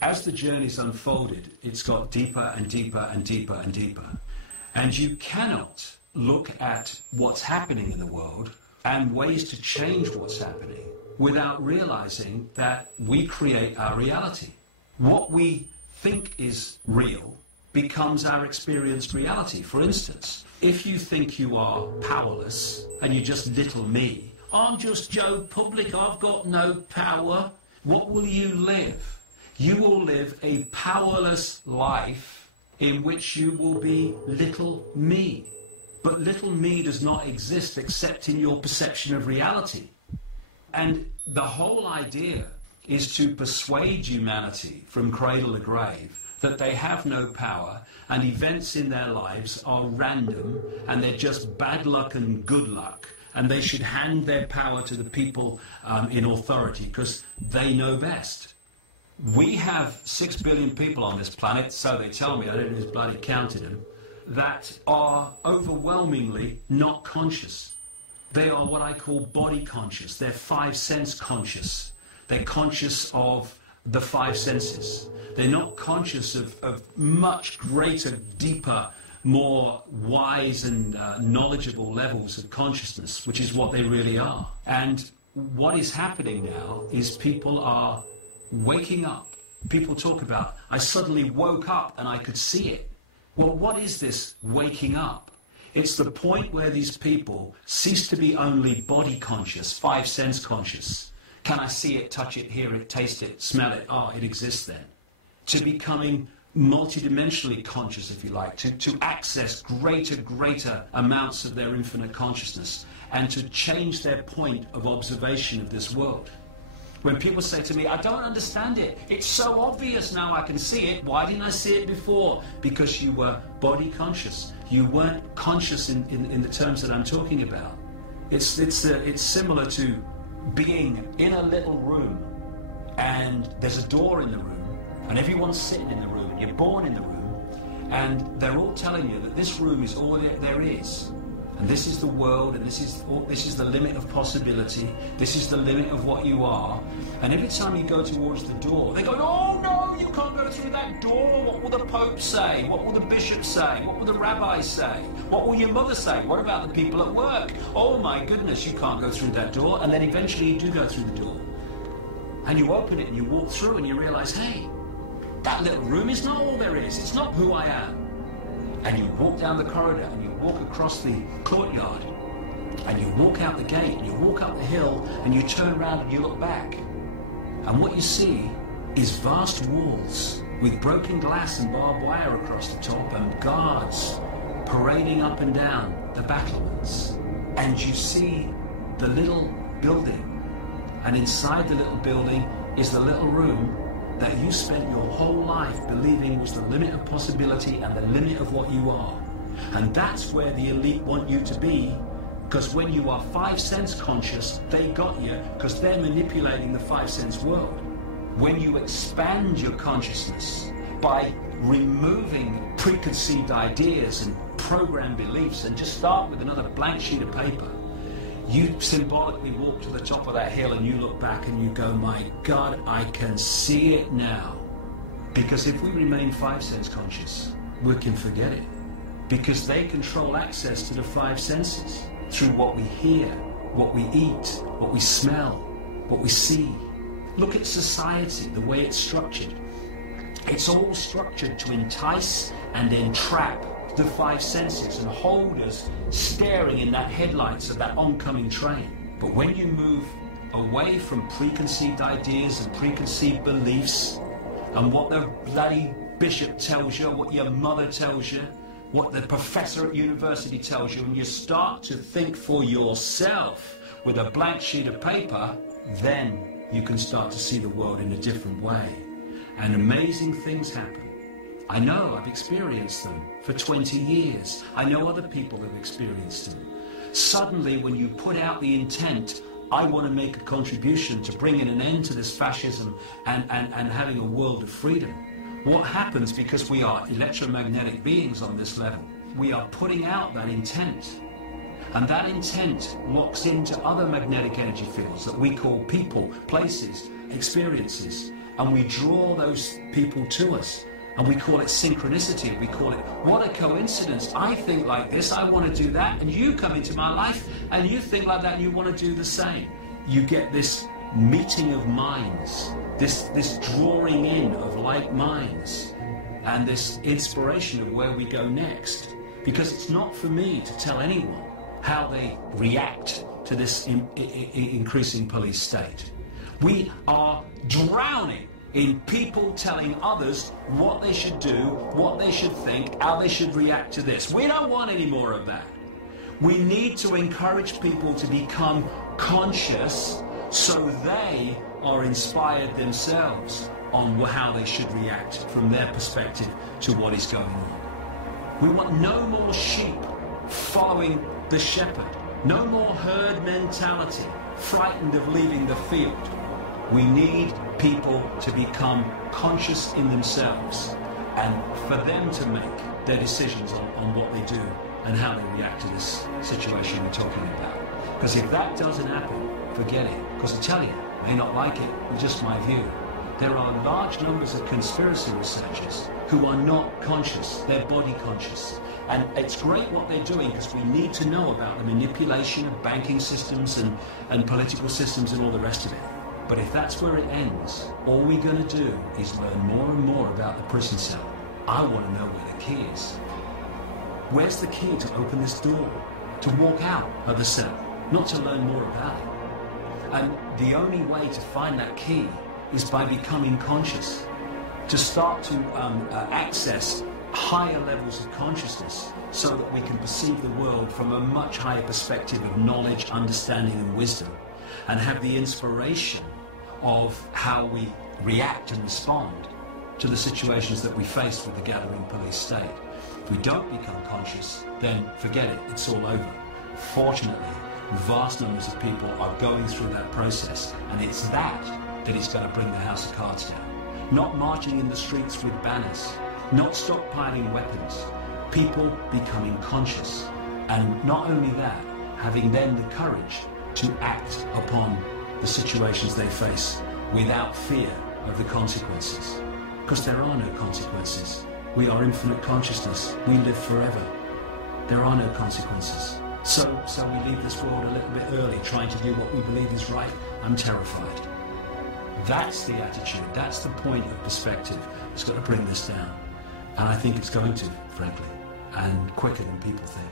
As the journey's unfolded, it's got deeper and deeper and deeper and deeper. And you cannot look at what's happening in the world and ways to change what's happening without realizing that we create our reality. What we think is real becomes our experienced reality. For instance, if you think you are powerless and you're just little me, I'm just Joe Public, I've got no power, what will you live? You will live a powerless life in which you will be little me. But little me does not exist except in your perception of reality. And the whole idea is to persuade humanity from cradle to grave that they have no power and events in their lives are random and they're just bad luck and good luck, and they should hand their power to the people in authority because they know best. We have 6 billion people on this planet, so they tell me, I don't know who's bloody counted them, that are overwhelmingly not conscious. They are what I call body conscious. They're 5 sense conscious. They're conscious of the 5 senses. They're not conscious of much greater, deeper, more wise and knowledgeable levels of consciousness, which is what they really are. And what is happening now is people are waking up. People talk about, I suddenly woke up and I could see it. Well, what is this waking up? It's the point where these people cease to be only body conscious, 5 sense conscious. Can I see it, touch it, hear it, taste it, smell it? Oh, it exists then. To becoming multidimensionally conscious, if you like, to access greater amounts of their infinite consciousness and to change their point of observation of this world. When people say to me, I don't understand it, it's so obvious now I can see it, why didn't I see it before? Because you were body conscious. You weren't conscious in the terms that I'm talking about. It's similar to being in a little room and there's a door in the room and everyone's sitting in the room and you're born in the room and they're all telling you that this room is all there is. And this is the world, and this is the limit of possibility. This is the limit of what you are. And every time you go towards the door, they go, oh no, you can't go through that door. What will the Pope say? What will the bishop say? What will the rabbi say? What will your mother say? What about the people at work? Oh my goodness, you can't go through that door. And then eventually you do go through the door. And you open it and you walk through and you realize, hey, that little room is not all there is. It's not who I am. And you walk down the corridor and you walk across the courtyard and you walk out the gate and you walk up the hill and you turn around and you look back. And what you see is vast walls with broken glass and barbed wire across the top and guards parading up and down the battlements. And you see the little building. And inside the little building is the little room that you spent your whole life believing was the limit of possibility and the limit of what you are. And that's where the elite want you to be, because when you are 5 sense conscious, they got you, because they're manipulating the 5 sense world. When you expand your consciousness by removing preconceived ideas and programmed beliefs and just start with another blank sheet of paper, you symbolically walk to the top of that hill and you look back and you go, my God, I can see it now. Because if we remain 5 sense conscious, we can forget it. Because they control access to the 5 senses through what we hear, what we eat, what we smell, what we see. Look at society, the way it's structured. It's all structured to entice and entrap the 5 senses and hold us staring in that headlights of that oncoming train. But when you move away from preconceived ideas and preconceived beliefs and what the bloody bishop tells you, what your mother tells you, what the professor at university tells you, and you start to think for yourself with a blank sheet of paper, then you can start to see the world in a different way. And amazing things happen. I know, I've experienced them for 20 years. I know other people have experienced them. Suddenly, when you put out the intent, I want to make a contribution to bringing an end to this fascism and having a world of freedom. What happens, because we are electromagnetic beings on this level, we are putting out that intent. And that intent locks into other magnetic energy fields that we call people, places, experiences, and we draw those people to us. And we call it synchronicity. We call it, what a coincidence. I think like this, I want to do that, and you come into my life, and you think like that, and you want to do the same. You get this meeting of minds, this drawing in of like minds, and this inspiration of where we go next. Because it's not for me to tell anyone how they react to this increasing police state. We are drowning in people telling others what they should do, what they should think, how they should react to this. We don't want any more of that. We need to encourage people to become conscious so they are inspired themselves on how they should react from their perspective to what is going on. We want no more sheep following the shepherd, no more herd mentality, frightened of leaving the field. We need people to become conscious in themselves and for them to make their decisions on what they do and how they react to this situation we're talking about. Because if that doesn't happen, forget it. Because I tell you, may not like it, it's just my view. There are large numbers of conspiracy researchers who are not conscious, they're body conscious. And it's great what they're doing because we need to know about the manipulation of banking systems and political systems and all the rest of it. But if that's where it ends, all we're going to do is learn more and more about the prison cell. I want to know where the key is. Where's the key to open this door? To walk out of the cell, not to learn more about it. And the only way to find that key is by becoming conscious. To start to access higher levels of consciousness so that we can perceive the world from a much higher perspective of knowledge, understanding and wisdom, and have the inspiration of how we react and respond to the situations that we face with the gathering police state. If we don't become conscious, then forget it, it's all over. Fortunately, vast numbers of people are going through that process, and it's that is going to bring the house of cards down. Not marching in the streets with banners, not stockpiling weapons, people becoming conscious, and not only that, having then the courage to act upon the situations they face without fear of the consequences. Because there are no consequences. We are infinite consciousness. We live forever. There are no consequences. So we leave this world a little bit early, trying to do what we believe is right. I'm terrified. That's the attitude. That's the point of perspective that's got to bring this down. And I think it's going to, frankly, and quicker than people think.